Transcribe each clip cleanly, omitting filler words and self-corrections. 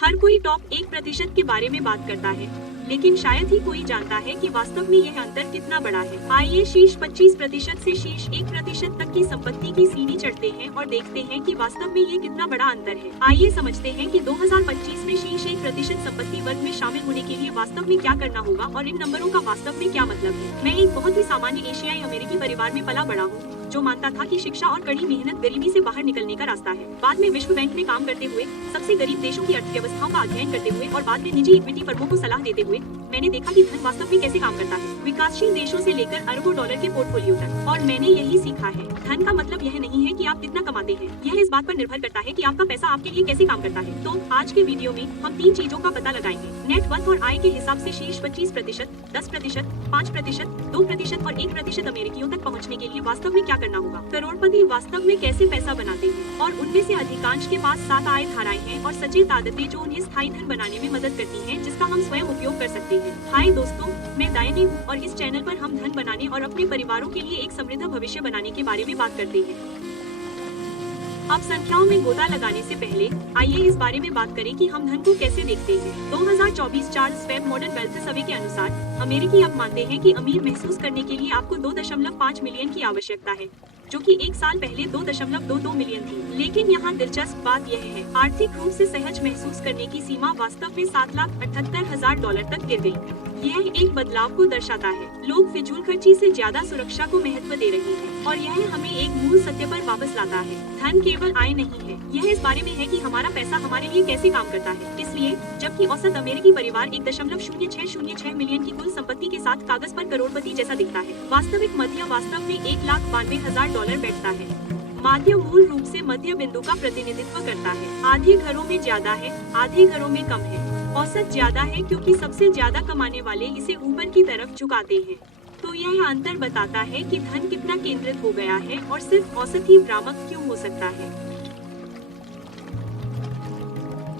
हर कोई टॉप 1% के बारे में बात करता है, लेकिन शायद ही कोई जानता है कि वास्तव में यह अंतर कितना बड़ा है। आइए शीर्ष 25% से शीर्ष 1% तक की संपत्ति की सीढ़ी चढ़ते हैं और देखते हैं कि वास्तव में ये कितना बड़ा अंतर है। आइए समझते हैं कि 2025 में शीर्ष 1% संपत्ति वर्ग में शामिल होने के लिए वास्तव में क्या करना होगा और इन नंबरों का वास्तव में क्या मतलब है। मैं एक बहुत ही सामान्य एशियाई अमेरिकी परिवार में पला बड़ा हूँ, जो मानता था कि शिक्षा और कड़ी मेहनत गरीबी से बाहर निकलने का रास्ता है। बाद में विश्व बैंक में काम करते हुए, सबसे गरीब देशों की अर्थव्यवस्थाओं का अध्ययन करते हुए और बाद में निजी इक्विटी फर्मों को सलाह देते हुए मैंने देखा कि धन वास्तव में कैसे काम करता है, विकासशील देशों से लेकर अरबों डॉलर के पोर्टफोलियो तक। और मैंने यही सीखा है, धन का मतलब यह नहीं है कि आप कितना कमाते हैं, यह इस बात पर निर्भर करता है कि आपका पैसा आपके लिए कैसे काम करता है। तो आज के वीडियो में हम 3 चीजों का पता लगाएंगे। नेटवर्थ और आय के हिसाब से शीर्ष 25%, 10%, 5%, 2% और 1% अमेरिकियों तक पहुंचने के लिए वास्तव में क्या करना होगा। करोड़पति वास्तव में कैसे पैसा बनाते हैं और उनमें से अधिकांश के पास 7 आय धाराएं हैं और सचेत आदतें जो उन्हें स्थायी धन बनाने में मदद करती हैं, जिसका हम स्वयं उपयोग कर सकते हैं। हाय दोस्तों, मैं दायने हूँ और इस चैनल पर हम धन बनाने और अपने परिवारों के लिए एक समृद्ध भविष्य बनाने के बारे में बात करते हैं। अब संख्याओं में गोता लगाने से पहले आइए इस बारे में बात करें कि हम धन को कैसे देखते हैं। 2024 चार्ल्स वेब मॉडर्न वेल्थ सर्वे के अनुसार अमेरिकी अब मानते हैं कि अमीर महसूस करने के लिए आपको 2.5 मिलियन की आवश्यकता है, जो कि 1 साल पहले 2.22 मिलियन थी। लेकिन यहाँ दिलचस्प बात यह है, आर्थिक रूप से सहज महसूस करने की सीमा वास्तव में $7,78,000 तक गिर गई। यह एक बदलाव को दर्शाता है। लोग फिजूल खर्ची से ज्यादा सुरक्षा को महत्व दे रहे हैं और यह हमें एक मूल सत्य पर वापस लाता है। धन केवल आय नहीं है, यह इस बारे में है कि हमारा पैसा हमारे लिए कैसे काम करता है। इसलिए जबकि औसत अमेरिकी परिवार 1.0606 मिलियन की कुल संपत्ति के साथ कागज पर करोड़पति जैसा दिखता है, वास्तविक मध्य वास्तव में $1,92,000 बैठता है। माध्य मूल रूप से मध्य बिंदु का प्रतिनिधित्व करता है। आधे घरों में ज्यादा है, आधे घरों में कम है। औसत ज्यादा है क्योंकि सबसे ज्यादा कमाने वाले इसे ऊपर की तरफ झुकाते हैं। तो यह अंतर बताता है कि धन कितना केंद्रित हो गया है और सिर्फ औसत ही भ्रामक क्यों हो सकता है।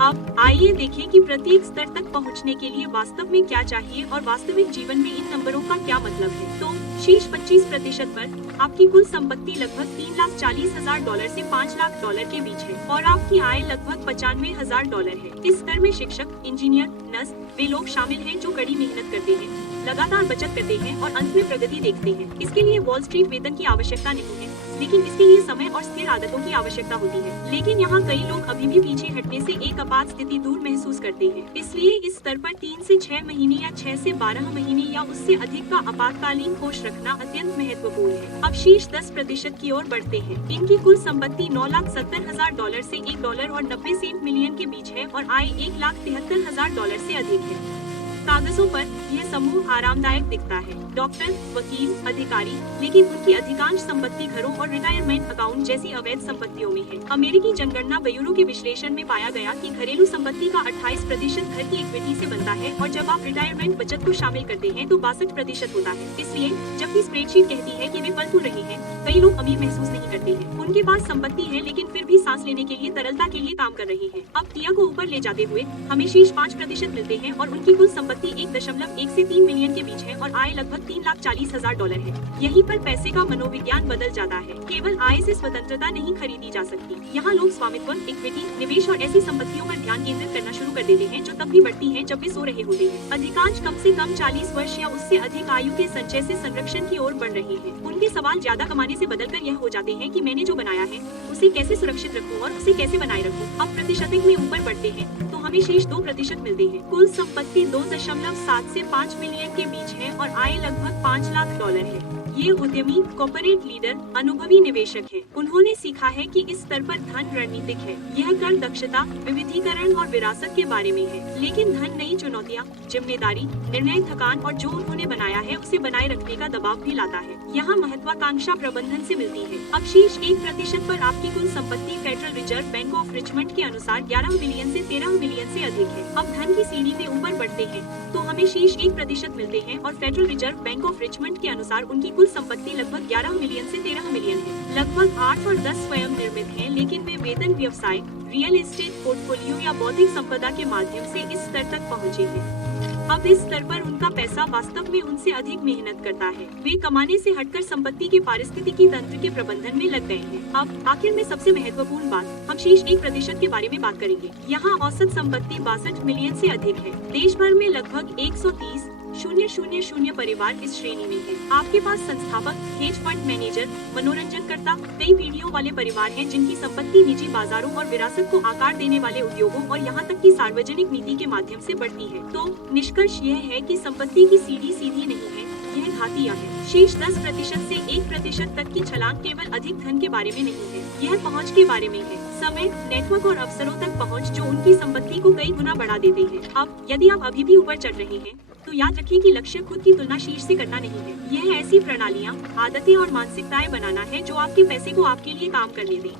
अब आइए देखें कि प्रत्येक स्तर तक पहुंचने के लिए वास्तव में क्या चाहिए और वास्तविक जीवन में इन नंबरों का क्या मतलब है। तो शीर्ष 25% पर आपकी कुल संपत्ति लगभग $3,40,000 से $5,00,000 के बीच है और आपकी आय लगभग $95,000 है। इस स्तर में शिक्षक, इंजीनियर, नर्स वे लोग शामिल हैं जो कड़ी मेहनत करते हैं, लगातार बचत करते हैं और अंत में प्रगति देखते हैं। इसके लिए वॉल स्ट्रीट वेतन की आवश्यकता नहीं है, लेकिन इसके लिए समय और स्थिर आदतों की आवश्यकता होती है। लेकिन यहाँ कई लोग अभी भी पीछे हटने से एक आपात स्थिति दूर महसूस करते हैं। इसलिए इस स्तर पर 3 से 6 महीने या 6 से 12 महीने या उससे अधिक का आपातकालीन कोष रखना अत्यंत महत्वपूर्ण है। अब शीर्ष 10% की ओर बढ़ते हैं। इनकी कुल संपत्ति $9,70,000 से $1.90 मिलियन के बीच है और आय $1,73,000 से अधिक है। कागजों पर यह समूह आरामदायक दिखता है, डॉक्टर, वकील, अधिकारी, लेकिन उनकी अधिकांश संपत्ति घरों और रिटायरमेंट अकाउंट जैसी अवैध संपत्तियों में है। अमेरिकी जनगणना ब्यूरो के विश्लेषण में पाया गया कि घरेलू संपत्ति का 28% घर की इक्विटी से बनता है और जब आप रिटायरमेंट बचत को शामिल करते हैं तो 62% होता है। इसलिए जबकि स्प्रेडशीट कहती है कि वे फल फूल रहे हैं, कई लोग अमीर महसूस नहीं करते हैं। उनके पास संपत्ति है लेकिन फिर भी सांस लेने के लिए तरलता के लिए काम कर रहे हैं। अब तिया को ऊपर ले जाते हुए हमें शीर्ष 5% मिलते हैं और उनकी कुल संपत्ति 1.1 से 3 मिलियन के बीच है और आय लगभग $3,40,000 है। यहीं पर पैसे का मनोविज्ञान बदल जाता है। केवल आय से स्वतंत्रता नहीं खरीदी जा सकती। यहाँ लोग स्वामित्व, इक्विटी, निवेश और ऐसी संपत्तियों पर ध्यान केंद्रित करना शुरू कर देते हैं जो तब भी बढ़ती हैं जब वे सो रहे होते हैं। अधिकांश कम से कम 40 वर्ष या उससे अधिक आयु के संचय से संरक्षण की ओर बढ़ रहे हैं। उनके सवाल ज्यादा कमाने से बदलकर यह हो जाते हैं कि मैंने जो बनाया है उसे कैसे सुरक्षित रखूं और उसे कैसे बनाए रखूं। अब प्रतिशत में ऊपर बढ़ते हैं तो हमें शीर्ष 2% मिलते हैं। कुल संपत्ति 2.7 से 5 मिलियन के बीच है और आय लगभग $5,00,000 है। ये उद्यमी, कॉर्पोरेट लीडर, अनुभवी निवेशक हैं। उन्होंने सीखा है कि इस स्तर पर धन रणनीतिक है। यह कर दक्षता, विविधीकरण और विरासत के बारे में है। लेकिन धन नई चुनौतियाँ, जिम्मेदारी, निर्णय, थकान और जो उन्होंने बनाया है उसे बनाए रखने का दबाव भी लाता है। यहाँ महत्वाकांक्षा प्रबंधन से मिलती है। अब शीर्ष 1% पर आपकी कुल संपत्ति federal reserve bank of Richmond के अनुसार 11 मिलियन से 13 मिलियन से अधिक है। अब धन की सीढ़ी में ऊपर बढ़ते हैं तो हमें शीर्ष 1% मिलते हैं और federal reserve bank of Richmond के अनुसार उनकी कुल संपत्ति लगभग 11 मिलियन से 13 मिलियन है। लगभग 8 और 10 स्वयं निर्मित हैं, लेकिन वे वेतन, व्यवसाय, रियल एस्टेट पोर्टफोलियो या बौद्धिक संपदा के माध्यम से इस स्तर तक पहुँचे हैं। अब इस स्तर पर उनका पैसा वास्तव में उनसे अधिक मेहनत करता है। वे कमाने से हटकर संपत्ति के पारिस्थितिकी तंत्र के प्रबंधन में लग गए हैं। अब आखिर में सबसे महत्वपूर्ण बात, हम शीर्ष 1% के बारे में बात करेंगे। यहाँ औसत संपत्ति 62 मिलियन से अधिक है। देश भर में लगभग 130,000 परिवार इस श्रेणी में है। आपके पास संस्थापक, हेज फंड मैनेजर, मनोरंजनकर्ता, कई पीढ़ियों वाले परिवार हैं जिनकी संपत्ति निजी बाजारों और विरासत को आकार देने वाले उद्योगों और यहाँ तक कि सार्वजनिक नीति के माध्यम से बढ़ती है। तो निष्कर्ष यह है कि संपत्ति की सीढ़ी सीधी नहीं है, यह घाटिया है। शीर्ष 10% से 1% तक की छलांग केवल अधिक धन के बारे में नहीं है, यह पहुँच के बारे में है। समय, नेटवर्क और अवसरों तक पहुँच जो उनकी संपत्ति को कई गुना बढ़ा देते हैं। अब यदि आप अभी भी ऊपर चढ़ रहे हैं तो याद रखिए कि लक्ष्य खुद की तुलना शीर्ष से करना नहीं है। यह ऐसी प्रणालियाँ, आदतें और मानसिकताएं बनाना है जो आपके पैसे को आपके लिए काम करने दें।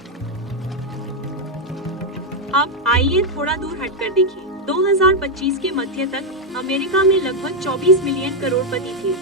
अब आइए थोड़ा दूर हटकर देखें। 2025 के मध्य तक अमेरिका में लगभग 24 मिलियन करोड़पति थे।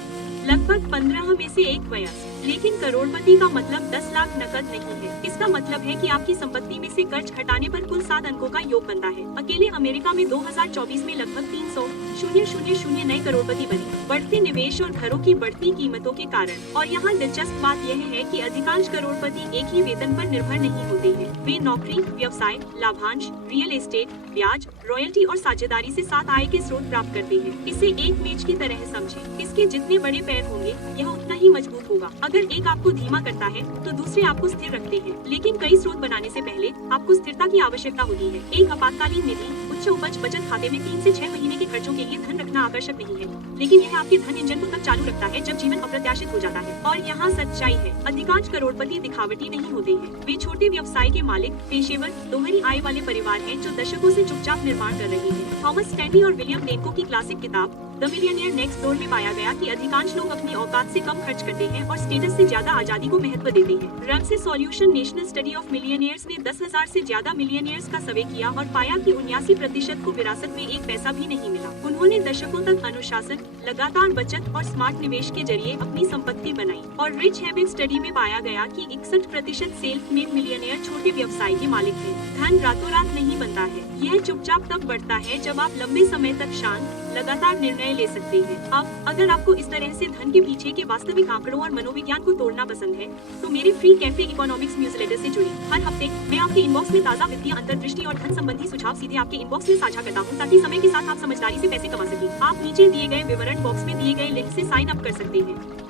लगभग 15 में से एक वयस्क। लेकिन करोड़पति का मतलब 10 लाख नकद नहीं है। इसका मतलब है कि आपकी संपत्ति में से कर्ज हटाने पर कुल 7 अंकों का योग बनता है। अकेले अमेरिका में 2024 में लगभग 300,000 नए करोड़पति बने, बढ़ते निवेश और घरों की बढ़ती कीमतों के कारण। और यहाँ दिलचस्प बात यह है कि अधिकांश करोड़पति एक ही वेतन पर निर्भर नहीं होते हैं। वे नौकरी, व्यवसाय, लाभांश, रियल एस्टेट, ब्याज, रॉयल्टी और साझेदारी से 7 आय के स्रोत प्राप्त करते हैं। इसे एक मेज की तरह समझें। इसके जितने बड़े पैर होंगे, यह उतना ही मजबूत होगा। अगर एक आपको धीमा करता है तो दूसरे आपको स्थिर रखते हैं। लेकिन कई स्रोत बनाने से पहले आपको स्थिरता की आवश्यकता होती है। एक आपातकालीन निधि, उच्च उपज बचत खाते में 3 से 6 महीने के खर्चों के लिए धन रखना आकर्षक नहीं है, लेकिन यह आपके धन इंजन को तब चालू रखता है जब जीवन अप्रत्याशित हो जाता है। और यहाँ सच्चाई है, अधिकांश करोड़पति दिखावटी नहीं होते हैं। वे छोटे व्यवसाय के मालिक, पेशेवर, दोहरी आय वाले परिवार हैं जो दशकों से चुपचाप निर्माण कर रहे हैं। थॉमस स्टैनली और विलियम डेनको की क्लासिक किताब द मिलियनियर नेक्स्ट डोर में पाया गया कि अधिकांश लोग अपनी औकात से कम खर्च करते हैं और स्टेटस से ज्यादा आजादी को महत्व देते हैं। Ramsey solution national study of millionaires ने 10,000 से ज्यादा मिलियनियर्स का सर्वे किया और पाया कि 79% को विरासत में एक पैसा भी नहीं मिला। उन्होंने दशकों तक अनुशासन, लगातार बचत और स्मार्ट निवेश के जरिए अपनी संपत्ति बनाई। और रिच हैबिट स्टडी में पाया गया कि 61% सेल्फ मेड मिलियनियर छोटे व्यवसाय के मालिक हैं। धन रातों रात नहीं बनता है, यह चुपचाप तब बढ़ता है जब आप लंबे समय तक शांत, लगातार निर्णय ले सकते हैं। अब अगर आपको इस तरह से धन के पीछे के वास्तविक आंकड़ों और मनोविज्ञान को तोड़ना पसंद है, तो मेरे फ्री कैफे इकोनॉमिक्स न्यूज़लेटर से जुड़िए। हर हफ्ते मैं आपके इनबॉक्स में ताज़ा वित्तीय अंतर्दृष्टि और धन संबंधी सुझाव सीधे आपके इनबॉक्स में साझा करता हूँ, ताकि समय के साथ आप समझदारी से पैसे कमा सकें। आप नीचे दिए गए विवरण बॉक्स में दिए गए लिंक से साइन अप कर सकते हैं।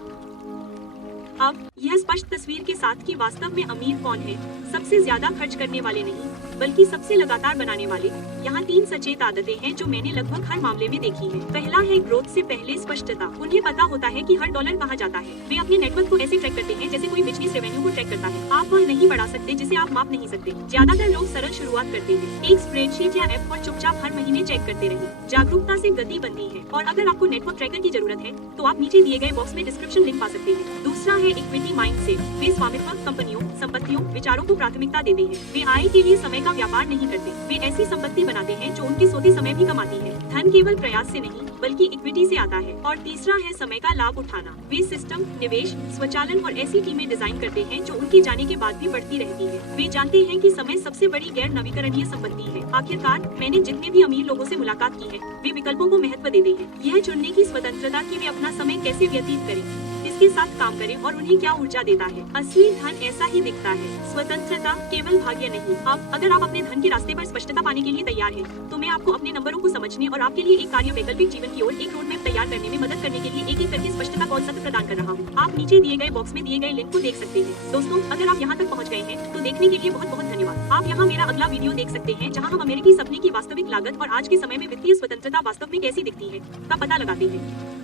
अब यह स्पष्ट तस्वीर के साथ कि वास्तव में अमीर कौन है, सबसे ज्यादा खर्च करने वाले नहीं, बल्कि सबसे लगातार बनाने वाले। यहाँ 3 सचेत आदतें हैं जो मैंने लगभग हर मामले में देखी है। पहला है ग्रोथ से पहले स्पष्टता। उन्हें पता होता है कि हर डॉलर कहाँ जाता है। वे अपने नेटवर्क को ऐसे ट्रैक करते हैं जैसे कोई बिजनेस रेवेन्यू को ट्रैक करता है। आप वह नहीं बढ़ा सकते जिसे आप माप नहीं सकते। ज्यादातर लोग सरल शुरुआत करते हैं, एक स्प्रेडशीट या ऐप पर चुपचाप हर महीने चेक करते रहे। जागरूकता से गति बनती है। और अगर आपको नेटवर्क ट्रैकर की जरूरत है तो आप नीचे दिए गए बॉक्स में डिस्क्रिप्शन लिंक पा सकते हैं। दूसरा है इक्विटी माइंडसेट। वे स्वामित्व, कंपनियों, संपत्तियों, विचारों को प्राथमिकता देते हैं। वे आय के लिए समय का व्यापार नहीं करते। वे ऐसी संपत्ति बनाते हैं जो उनके सोते समय भी कमाती है। धन केवल प्रयास से नहीं, बल्कि इक्विटी से आता है। और तीसरा है समय का लाभ उठाना। वे सिस्टम, निवेश, स्वचालन और ऐसी टीमें डिजाइन करते हैं जो उनके जाने के बाद भी बढ़ती रहती है। वे जानते हैं कि समय सबसे बड़ी गैर नवीकरणीय संपत्ति है। आखिरकार मैंने जितने भी अमीर लोगों से मुलाकात की है, वे विकल्पों को महत्व देते हैं। यह चुनने की स्वतंत्रता कि वे अपना समय कैसे व्यतीत करें, के साथ काम करें और उन्हें क्या ऊर्जा देता है। असली धन ऐसा ही दिखता है, स्वतंत्रता, केवल भाग्य नहीं। अब अगर आप अपने धन के रास्ते पर स्पष्टता पाने के लिए तैयार हैं, तो मैं आपको अपने नंबरों को समझने और आपके लिए एक कार्य वैकल्पिक जीवन की ओर एक रोड मैप तैयार करने में मदद करने के लिए एक एक करके स्पष्टता कॉल सत्र प्रदान कर रहा हूँ। आप नीचे दिए गए बॉक्स में दिए गए लिंक को देख सकते हैं। दोस्तों, अगर आप यहाँ तक पहुँच गए हैं तो देखने के लिए बहुत बहुत धन्यवाद। आप यहाँ मेरा अगला वीडियो देख सकते हैं जहाँ हम अमेरिकी सपने की वास्तविक लागत और आज के समय में वित्तीय स्वतंत्रता वास्तव में कैसी दिखती है का पता लगाते हैं।